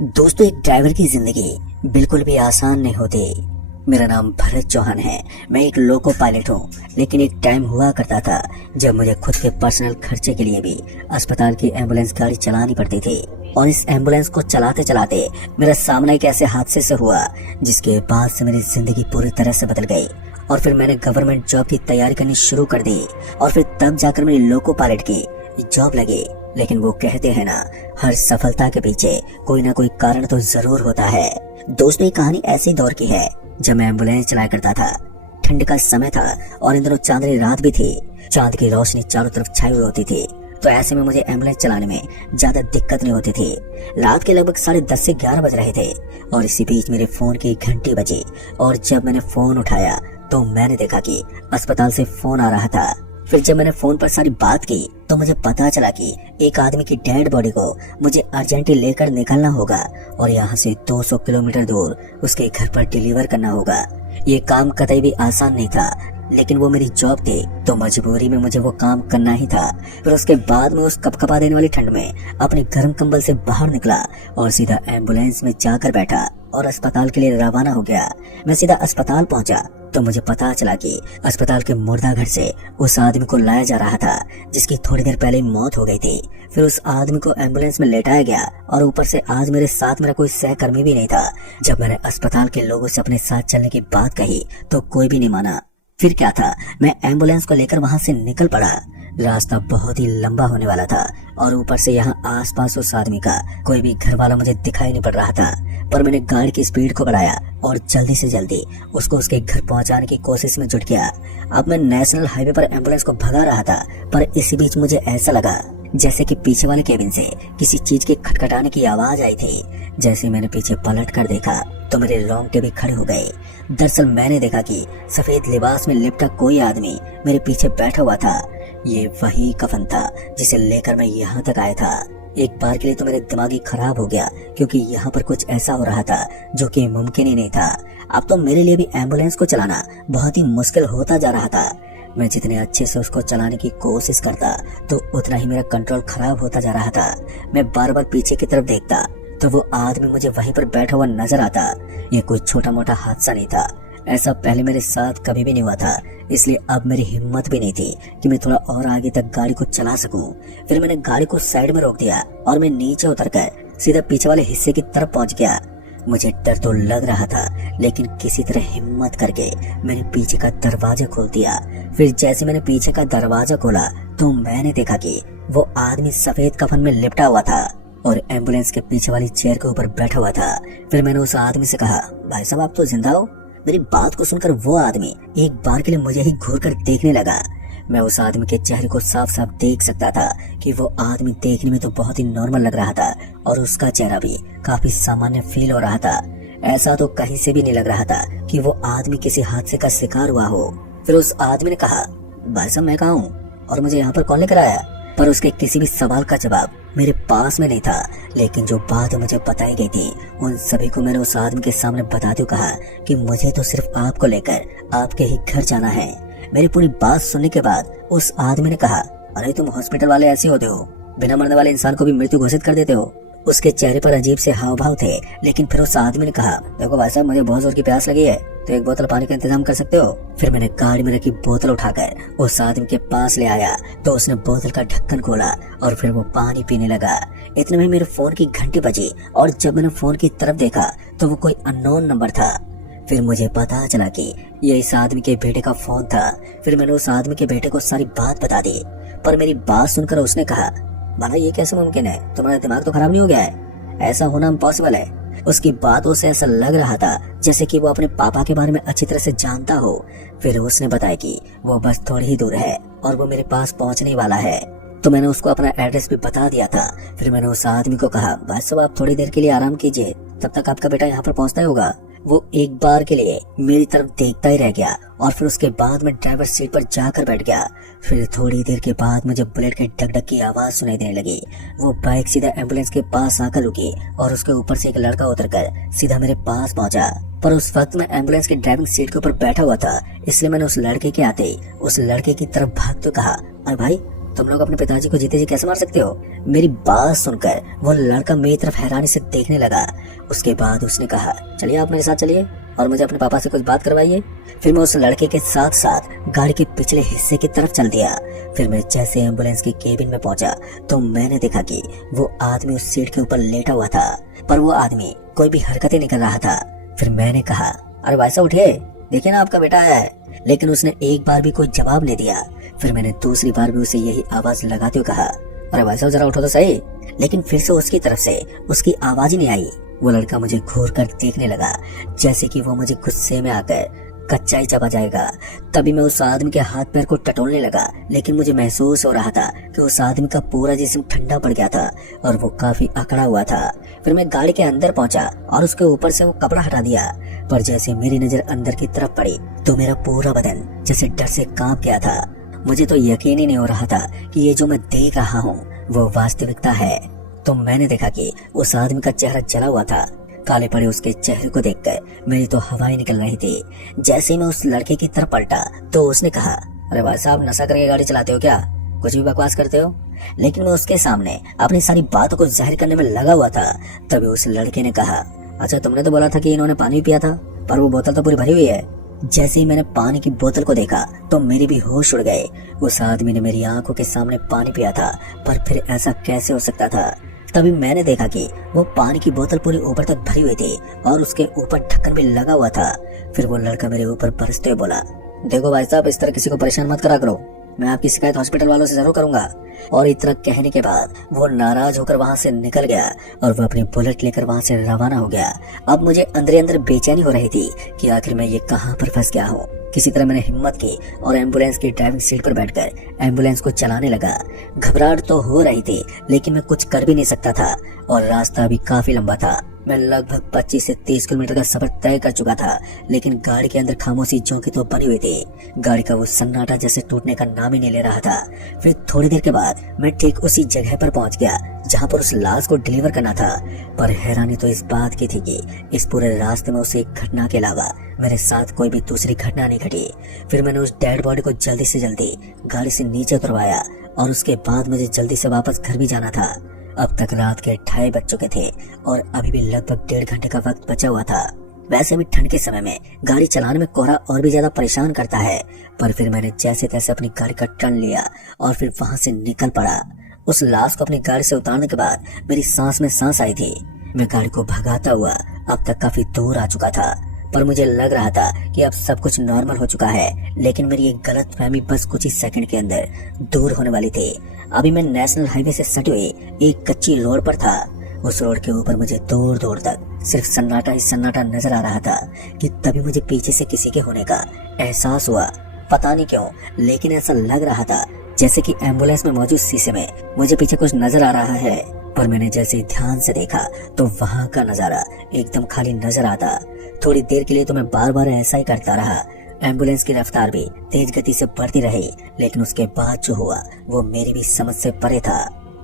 दोस्तों, एक ड्राइवर की जिंदगी बिल्कुल भी आसान नहीं होती। मेरा नाम भरत चौहान है। मैं एक लोको पायलट हूँ। लेकिन एक टाइम हुआ करता था जब मुझे खुद के पर्सनल खर्चे के लिए भी अस्पताल की एम्बुलेंस गाड़ी चलानी पड़ती थी। और इस एम्बुलेंस को चलाते चलाते मेरा सामना एक ऐसे हादसे से हुआ जिसके बाद से मेरी जिंदगी पूरी तरह से बदल गई। और फिर मैंने गवर्नमेंट जॉब की तैयारी करनी शुरू कर दी और फिर तब जाकर मेरी लोको पायलट की जॉब लगी। लेकिन वो कहते हैं ना, हर सफलता के पीछे कोई ना कोई कारण तो जरूर होता है। दोस्तों, ये कहानी ऐसे दौर की है जब मैं एम्बुलेंस चलाया करता था। ठंड का समय था और इन दिनों चांदनी रात भी थी। चांद की रोशनी चारों तरफ छाई हुई होती थी, तो ऐसे में मुझे एम्बुलेंस चलाने में ज्यादा दिक्कत नहीं होती थी। रात के लगभग 10:30 से 11 बज रहे थे और इसी बीच मेरे फोन की घंटी बजी। और जब मैंने फोन उठाया तो मैंने देखा कि अस्पताल से फोन आ रहा था। फिर जब मैंने फोन पर सारी बात की तो मुझे पता चला कि एक आदमी की डेड बॉडी को मुझे अर्जेंटली लेकर निकलना होगा और यहाँ से 200 किलोमीटर दूर उसके घर पर डिलीवर करना होगा। ये काम कतई भी आसान नहीं था, लेकिन वो मेरी जॉब थी तो मजबूरी में मुझे वो काम करना ही था। फिर उसके बाद मैं उस कपकपा देने वाली ठंड में अपने गर्म कंबल से बाहर निकला और सीधा एम्बुलेंस में जाकर बैठा और अस्पताल के लिए रवाना हो गया। मैं सीधा अस्पताल पहुंचा तो मुझे पता चला कि अस्पताल के मुर्दा घर से उस आदमी को लाया जा रहा था जिसकी थोड़ी देर पहले मौत हो गई थी। फिर उस आदमी को एम्बुलेंस में लेटाया गया और ऊपर से आज मेरे साथ मेरा कोई सहकर्मी भी नहीं था। जब मैंने अस्पताल के लोगों से अपने साथ चलने की बात कही तो कोई भी नहीं माना। फिर क्या था, मैं एम्बुलेंस को लेकर वहां से निकल पड़ा। रास्ता बहुत ही लंबा होने वाला था और ऊपर से यहाँ आसपास उस आदमी का कोई भी घर वाला मुझे दिखाई नहीं पड़ रहा था। पर मैंने गाड़ी की स्पीड को बढ़ाया और जल्दी से जल्दी उसको उसके घर पहुंचाने की कोशिश में जुट गया। अब मैं नेशनल हाईवे पर एम्बुलेंस को भगा रहा था, पर इसी बीच मुझे ऐसा लगा जैसे कि पीछे वाले केबिन से किसी चीज के खटखटाने की आवाज आई थी। जैसे मैंने पीछे पलट कर देखा तो मेरे रोंगटे भी खड़े हो गए। दरअसल मैंने देखा कि सफेद लिबास में लिपटा कोई आदमी मेरे पीछे बैठा हुआ था। ये वही कफन था जिसे लेकर मैं यहाँ तक आया था। एक बार के लिए तो मेरे दिमागी खराब हो गया, क्योंकि यहाँ पर कुछ ऐसा हो रहा था जो कि मुमकिन ही नहीं था। अब तो मेरे लिए भी एम्बुलेंस को चलाना बहुत ही मुश्किल होता जा रहा था। मैं जितने अच्छे से उसको चलाने की कोशिश करता तो उतना ही मेरा कंट्रोल खराब होता जा रहा था। मैं बार बार पीछे की तरफ देखता तो वो आदमी मुझे वहीं पर बैठा हुआ नजर आता। ये कोई छोटा मोटा हादसा नहीं था, ऐसा पहले मेरे साथ कभी भी नहीं हुआ था। इसलिए अब मेरी हिम्मत भी नहीं थी कि मैं थोड़ा और आगे तक गाड़ी को चला सकूं। फिर मैंने गाड़ी को साइड में रोक दिया और मैं नीचे उतरकर सीधा पीछे वाले हिस्से की तरफ पहुंच गया। मुझे डर तो लग रहा था, लेकिन किसी तरह हिम्मत करके मैंने पीछे का दरवाजा खोल दिया। फिर जैसे मैंने पीछे का दरवाजा खोला तो मैंने देखा कि वो आदमी सफेद कफन में लिपटा हुआ था और एम्बुलेंस के पीछे वाली चेयर के ऊपर बैठा हुआ था। फिर मैंने उस आदमी से कहा, भाई साहब आप तो जिंदा हो? मेरी बात को सुनकर वो आदमी एक बार के लिए मुझे ही घूर कर देखने लगा। मैं उस आदमी के चेहरे को साफ साफ देख सकता था कि वो आदमी देखने में तो बहुत ही नॉर्मल लग रहा था और उसका चेहरा भी काफी सामान्य फील हो रहा था। ऐसा तो कहीं से भी नहीं लग रहा था कि वो आदमी किसी हादसे का शिकार हुआ हो। फिर उस आदमी ने कहा, भाई साहब मैं कहाँ हूँ और मुझे यहाँ पर कौन लेकर आया? पर उसके किसी भी सवाल का जवाब मेरे पास में नहीं था। लेकिन जो बात मुझे बताई गई थी उन सभी को मैंने उस आदमी के सामने बताते हुए कहा कि मुझे तो सिर्फ आपको लेकर आपके ही घर जाना है। मेरी पूरी बात सुनने के बाद उस आदमी ने कहा, अरे तुम हॉस्पिटल वाले ऐसे होते हो, बिना मरने वाले इंसान को भी मृत्यु घोषित कर देते हो। उसके चेहरे पर अजीब से हाव भाव थे। लेकिन फिर उस आदमी ने कहा, देखो भाई साहब मुझे बहुत जोर की प्यास लगी है, तो एक बोतल पानी का इंतजाम कर सकते हो? फिर मैंने गाड़ी में रखी बोतल उठाकर उस आदमी के पास ले आया तो उसने बोतल का ढक्कन खोला और फिर वो पानी पीने लगा। इतने में मेरे फोन की घंटी बजी और जब मैंने फोन की तरफ देखा तो वो कोई अननोन नंबर था। फिर मुझे पता चला कि ये इस आदमी के बेटे का फोन था। फिर मैंने उस आदमी के बेटे को सारी बात बता दी, पर मेरी बात सुनकर उसने कहा, भाई ये कैसे मुमकिन है? तुम्हारा दिमाग तो खराब नहीं हो गया है? ऐसा होना इम्पॉसिबल है। उसकी बातों से ऐसा लग रहा था जैसे कि वो अपने पापा के बारे में अच्छी तरह से जानता हो। फिर उसने बताया कि वो बस थोड़ी ही दूर है और वो मेरे पास पहुंचने वाला है। तो मैंने उसको अपना एड्रेस भी बता दिया था। फिर मैंने उस आदमी को कहा, भाई साहब आप थोड़ी देर के लिए आराम कीजिए, तब तक आपका बेटा यहाँ पर पहुंचता ही होगा। वो एक बार के लिए मेरी तरफ देखता ही रह गया और फिर उसके बाद मैं ड्राइवर सीट पर जाकर बैठ गया। फिर थोड़ी देर के बाद मुझे बुलेट के डक डक की आवाज सुनाई देने लगी। वो बाइक सीधा एम्बुलेंस के पास आकर रुकी और उसके ऊपर से एक लड़का उतरकर सीधा मेरे पास पहुंचा। पर उस वक्त मैं एम्बुलेंस की ड्राइविंग सीट के ऊपर बैठा हुआ था, इसलिए मैंने उस लड़के के आते उस लड़के की तरफ भागते कहा, अरे भाई तुम लोग अपने पिताजी को जीते जी कैसे मार सकते हो? मेरी बात सुनकर वो लड़का मेरी तरफ हैरानी से देखने लगा। उसके बाद उसने कहा, चलिए आप मेरे साथ चलिए और मुझे अपने पापा से कुछ बात करवाइए। फिर मैं उस लड़के के साथ साथ गाड़ी के पिछले हिस्से की तरफ चल दिया। फिर मैं जैसे एम्बुलेंस की केबिन में पहुंचा तो मैंने देखा कि वो आदमी उस सीट के ऊपर लेटा हुआ था, पर वो आदमी कोई भी हरकतें नहीं कर रहा था। फिर मैंने कहा, अरे भाई साहब उठिए, देखिए ना आपका बेटा आया है। लेकिन उसने एक बार भी कोई जवाब नहीं दिया। फिर मैंने दूसरी बार भी उसे यही आवाज लगाते हुए कहा, अरे भाई साहब जरा उठो तो सही। लेकिन फिर से उसकी तरफ से उसकी आवाज ही नहीं आई। वो लड़का मुझे घूर कर देखने लगा जैसे कि वो मुझे गुस्से में आकर कच्चा ही चबा जाएगा। तभी मैं उस आदमी के हाथ पैर को टटोलने लगा, लेकिन मुझे महसूस हो रहा था कि उस आदमी का पूरा जिस्म ठंडा पड़ गया था और वो काफी अकड़ा हुआ था। फिर मैं गाड़ी के अंदर पहुंचा और उसके ऊपर से वो कपड़ा हटा दिया, पर जैसे मेरी नजर अंदर की तरफ पड़ी तो मेरा पूरा बदन जैसे डर से कांप गया था। मुझे तो यकीन ही नहीं हो रहा था कि ये जो मैं देख रहा हूँ वो वास्तविकता है। तो मैंने देखा कि उस आदमी का चेहरा जला हुआ था। काले पड़े उसके चेहरे को देखकर मेरी तो हवाएं निकल रही थी। जैसे ही मैं उस लड़के की तरफ पलटा तो उसने कहा, अरे भाई साहब नशा करके गाड़ी चलाते हो क्या? कुछ भी बकवास करते हो? लेकिन मैं उसके सामने अपनी सारी बातों को जाहिर करने में लगा हुआ था। तभी उस लड़के ने कहा, अच्छा तुमने तो बोला था कि इन्होंने पानी पिया था, पर वो बोतल तो पूरी भरी हुई है। जैसे ही मैंने पानी की बोतल को देखा तो मेरे भी होश उड़ गए। उस आदमी ने मेरी आंखों के सामने पानी पिया था, पर फिर ऐसा कैसे हो सकता था? तभी मैंने देखा कि वो पानी की बोतल पूरी ऊपर तक भरी हुई थी और उसके ऊपर ढक्कन भी लगा हुआ था। फिर वो लड़का मेरे ऊपर बरसते हुए बोला, देखो भाई साहब इस तरह किसी को परेशान मत करा करो, मैं आपकी शिकायत हॉस्पिटल वालों से जरूर करूंगा। और इतना कहने के बाद वो नाराज होकर वहां से निकल गया और वो अपनी बुलेट लेकर वहां से रवाना हो गया। अब मुझे अंदर अंदर बेचैनी हो रही थी कि आखिर मैं ये कहां पर फंस गया हूँ। किसी तरह मैंने हिम्मत की और एम्बुलेंस की ड्राइविंग सीट पर बैठकर एम्बुलेंस को चलाने लगा। घबराहट तो हो रही थी लेकिन मैं कुछ कर भी नहीं सकता था और रास्ता भी काफी लंबा था। मैं लगभग 25 से 30 किलोमीटर का सफर तय कर चुका था, लेकिन गाड़ी के अंदर खामोशी चौकी तो बनी हुई थी। गाड़ी का वो सन्नाटा जैसे टूटने का नाम ही नहीं ले रहा था। फिर थोड़ी देर के बाद मैं ठीक उसी जगह पर पहुंच गया जहां पर उस लाश को डिलीवर करना था। पर हैरानी तो इस बात की थी कि इस पूरे रास्ते में उस एक घटना के अलावा मेरे साथ कोई भी दूसरी घटना नहीं घटी। फिर मैंने उस डेड बॉडी को जल्दी से जल्दी गाड़ी से नीचे उतरवाया और उसके बाद मुझे जल्दी से वापस घर भी जाना था। अब तक रात के 2:30 बज चुके थे और अभी भी लगभग 1.5 घंटे का वक्त बचा हुआ था। वैसे भी ठंड के समय में गाड़ी चलाने में कोहरा और भी ज्यादा परेशान करता है, पर फिर मैंने जैसे तैसे अपनी गाड़ी का टर्न लिया और फिर वहां से निकल पड़ा। उस लाश को अपनी गाड़ी से उतारने के बाद मेरी सांस में सांस आई थी। मैं गाड़ी को भगाता हुआ अब तक काफी दूर आ चुका था, पर मुझे लग रहा था कि अब सब कुछ नॉर्मल हो चुका है। लेकिन मेरी एक गलत फहमी बस कुछ ही सेकंड के अंदर दूर होने वाली थी। अभी मैं नेशनल हाईवे से सटी हुई एक कच्ची रोड पर था। उस रोड के ऊपर मुझे दूर दूर तक सिर्फ सन्नाटा ही सन्नाटा नजर आ रहा था कि तभी मुझे पीछे से किसी के होने का एहसास हुआ। पता नहीं क्यों, लेकिन ऐसा लग रहा था जैसे कि एम्बुलेंस में मौजूद शीशे में मुझे पीछे कुछ नजर आ रहा है। पर मैंने जैसे ध्यान से देखा तो वहां का नजारा एकदम खाली नजर आता। थोड़ी देर के लिए तो मैं बार बार ऐसा ही करता रहा। एम्बुलेंस की रफ्तार भी तेज गति से बढ़ती रही, लेकिन उसके बाद जो हुआ वो मेरी भी समझ से परे था।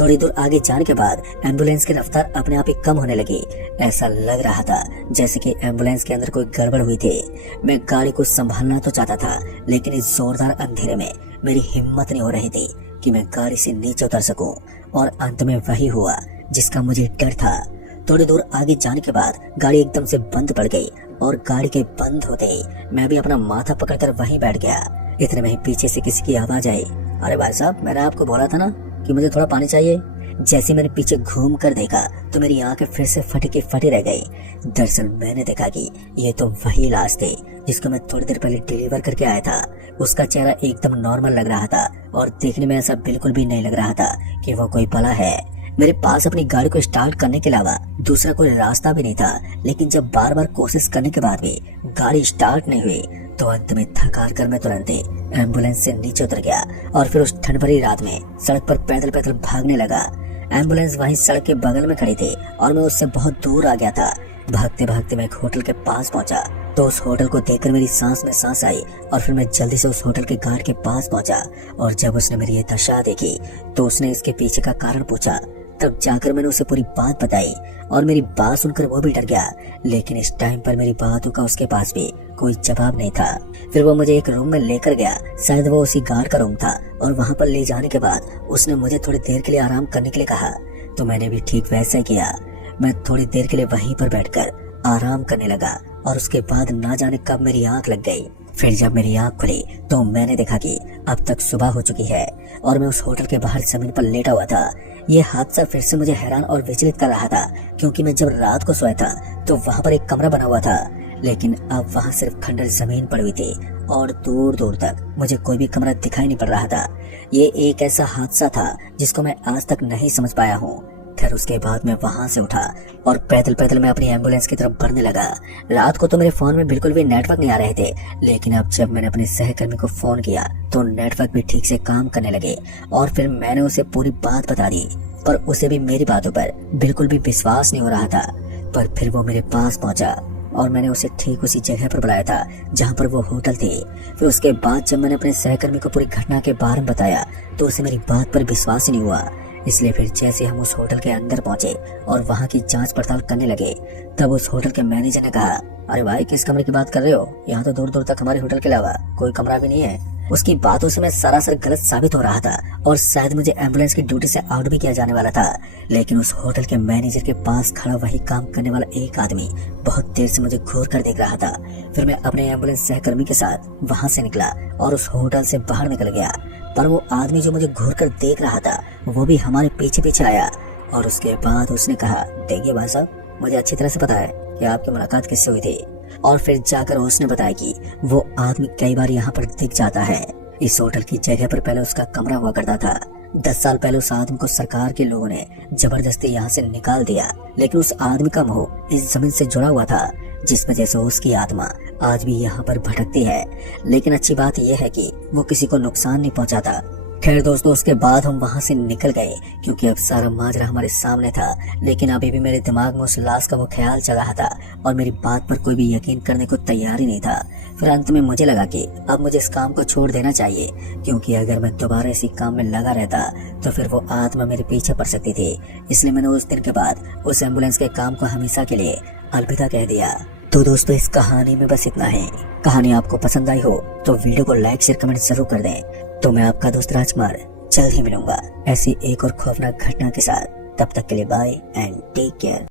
थोड़ी दूर आगे जाने के बाद एम्बुलेंस की रफ्तार अपने आप ही कम होने लगी। ऐसा लग रहा था जैसे कि एम्बुलेंस के अंदर कोई गड़बड़ हुई थी। मैं गाड़ी को संभालना तो चाहता था, लेकिन इस जोरदार अंधेरे में मेरी हिम्मत नहीं हो रही थी कि मैं गाड़ी से नीचे उतर सकूं। और अंत में वही हुआ जिसका मुझे डर था। थोड़ी दूर आगे जाने के बाद गाड़ी एकदम से बंद पड़ गई और गाड़ी के बंद होते ही मैं भी अपना माथा पकड़कर वहीं बैठ गया। इतने में ही पीछे से किसी की आवाज आई, अरे भाई साहब मैंने आपको बोला था ना कि मुझे थोड़ा पानी चाहिए। जैसे मैंने पीछे घूम कर देखा तो मेरी आंखें फिर से फटी की फटी रह गई। दरअसल मैंने देखा कि ये तो वही लाश थी जिसको मैं थोड़ी देर पहले डिलीवर करके आया था। उसका चेहरा एकदम नॉर्मल लग रहा था और देखने में ऐसा बिल्कुल भी नहीं लग रहा था कि वो कोई बला है। मेरे पास अपनी गाड़ी को स्टार्ट करने के अलावा दूसरा कोई रास्ता भी नहीं था, लेकिन जब बार बार कोशिश करने के बाद भी गाड़ी स्टार्ट नहीं हुई तो अंत में थक हार कर मैं तुरंत एम्बुलेंस से नीचे उतर गया और फिर उस ठंड भरी रात में सड़क पर पैदल पैदल भागने लगा। एम्बुलेंस वहीं सड़क के बगल में खड़ी थी और मैं उससे बहुत दूर आ गया था। भागते भागते मैं एक होटल के पास पहुंचा तो उस होटल को देखकर मेरी सांस में सांस आई और फिर मैं जल्दी से उस होटल के गार्ड के पास पहुंचा। और जब उसने मेरी ये दशा देखी तो उसने इसके पीछे का कारण पूछा तब जाकर मैंने उसे पूरी बात बताई और मेरी बात सुनकर वो भी डर गया। लेकिन इस टाइम पर मेरी बातों का उसके पास भी कोई जवाब नहीं था। फिर वो मुझे एक रूम में लेकर गया, शायद वो उसी गार्ड का रूम था, और वहाँ पर ले जाने के बाद उसने मुझे थोड़ी देर के लिए आराम करने के लिए कहा, तो मैंने भी ठीक वैसा ही किया। मैं थोड़ी देर के लिए वहीं पर बैठकर आराम करने लगा और उसके बाद ना जाने कब मेरी आंख लग गई। फिर जब मेरी आंख खुली तो मैंने देखा कि अब तक सुबह हो चुकी है और मैं उस होटल के बाहर जमीन पर लेटा हुआ था। ये हादसा फिर से मुझे हैरान और विचलित कर रहा था, क्योंकि मैं जब रात को सोया था तो वहाँ पर एक कमरा बना हुआ था, लेकिन अब वहाँ सिर्फ खंडर जमीन पड़ी हुई थी और दूर दूर तक मुझे कोई भी कमरा दिखाई नहीं पड़ रहा था। ये एक ऐसा हादसा था जिसको मैं आज तक नहीं समझ पाया हूँ। खैर उसके बाद मैं वहां से उठा और पैदल पैदल मैं अपनी एम्बुलेंस की तरफ बढ़ने लगा। रात को तो मेरे फोन में बिल्कुल भी नेटवर्क नहीं आ रहे थे, लेकिन अब जब मैंने अपने सहकर्मी को फोन किया तो नेटवर्क भी ठीक से काम करने लगे और फिर मैंने उसे पूरी बात बता दी, पर उसे भी मेरी बातों पर बिल्कुल भी विश्वास नहीं हो रहा था। पर फिर वो मेरे पास पहुंचा और मैंने उसे ठीक उसी जगह पर बुलाया था जहाँ पर वो होटल थी। फिर उसके बाद जब मैंने अपने सहकर्मी को पूरी घटना के बारे में बताया तो उसे मेरी बात पर विश्वास ही नहीं हुआ। इसलिए फिर जैसे हम उस होटल के अंदर पहुंचे और वहां की जांच पड़ताल करने लगे, तब उस होटल के मैनेजर ने कहा, अरे भाई किस कमरे की बात कर रहे हो? यहाँ तो दूर दूर तक हमारे होटल के अलावा कोई कमरा भी नहीं है। उसकी बातों से मैं सरासर गलत साबित हो रहा था और शायद मुझे एम्बुलेंस की ड्यूटी से आउट भी किया जाने वाला था। लेकिन उस होटल के मैनेजर के पास खड़ा वही काम करने वाला एक आदमी बहुत देर से मुझे घूर कर देख रहा था। फिर मैं अपने एम्बुलेंस सहकर्मी के साथ वहां से निकला और उस होटल से बाहर निकल गया, पर वो आदमी जो मुझे घूर कर देख रहा था वो भी हमारे पीछे पीछे आया और उसके बाद उसने कहा, देखिए भाई साहब, मुझे अच्छी तरह से पता है कि आपकी मुलाकात किससे हुई थी। और फिर जाकर उसने बताया कि वो आदमी कई बार यहाँ पर दिख जाता है। इस होटल की जगह पर पहले उसका कमरा हुआ करता था। 10 साल पहले उस आदमी को सरकार के लोगों ने जबरदस्ती यहाँ से निकाल दिया, लेकिन उस आदमी का मोह इस जमीन से जुड़ा हुआ था, जिस वजह से उसकी आत्मा आज भी यहाँ पर भटकती है। लेकिन अच्छी बात यह है कि वो किसी को नुकसान नहीं पहुँचाता। खैर दोस्तों, उसके बाद हम वहां से निकल गए क्योंकि अब सारा माजरा हमारे सामने था, लेकिन अभी भी मेरे दिमाग में उस लाश का वो ख्याल चल रहा था और मेरी बात पर कोई भी यकीन करने को तैयार ही नहीं था। फिर अंत में मुझे लगा कि अब मुझे इस काम को छोड़ देना चाहिए, क्योंकि अगर मैं दोबारा इसी काम में लगा रहता तो फिर वो आत्मा मेरे पीछे पड़ सकती थी। इसलिए मैंने उस दिन के बाद उस एम्बुलेंस के काम को हमेशा के लिए अलविदा कह दिया। तो दोस्तों, इस कहानी में बस इतना है। कहानी आपको पसंद आई हो तो वीडियो को लाइक शेयर कमेंट जरूर कर दें। तो मैं आपका दोस्त राजकुमार जल्द ही मिलूंगा ऐसी एक और खौफनाक घटना के साथ। तब तक के लिए बाय एंड टेक केयर।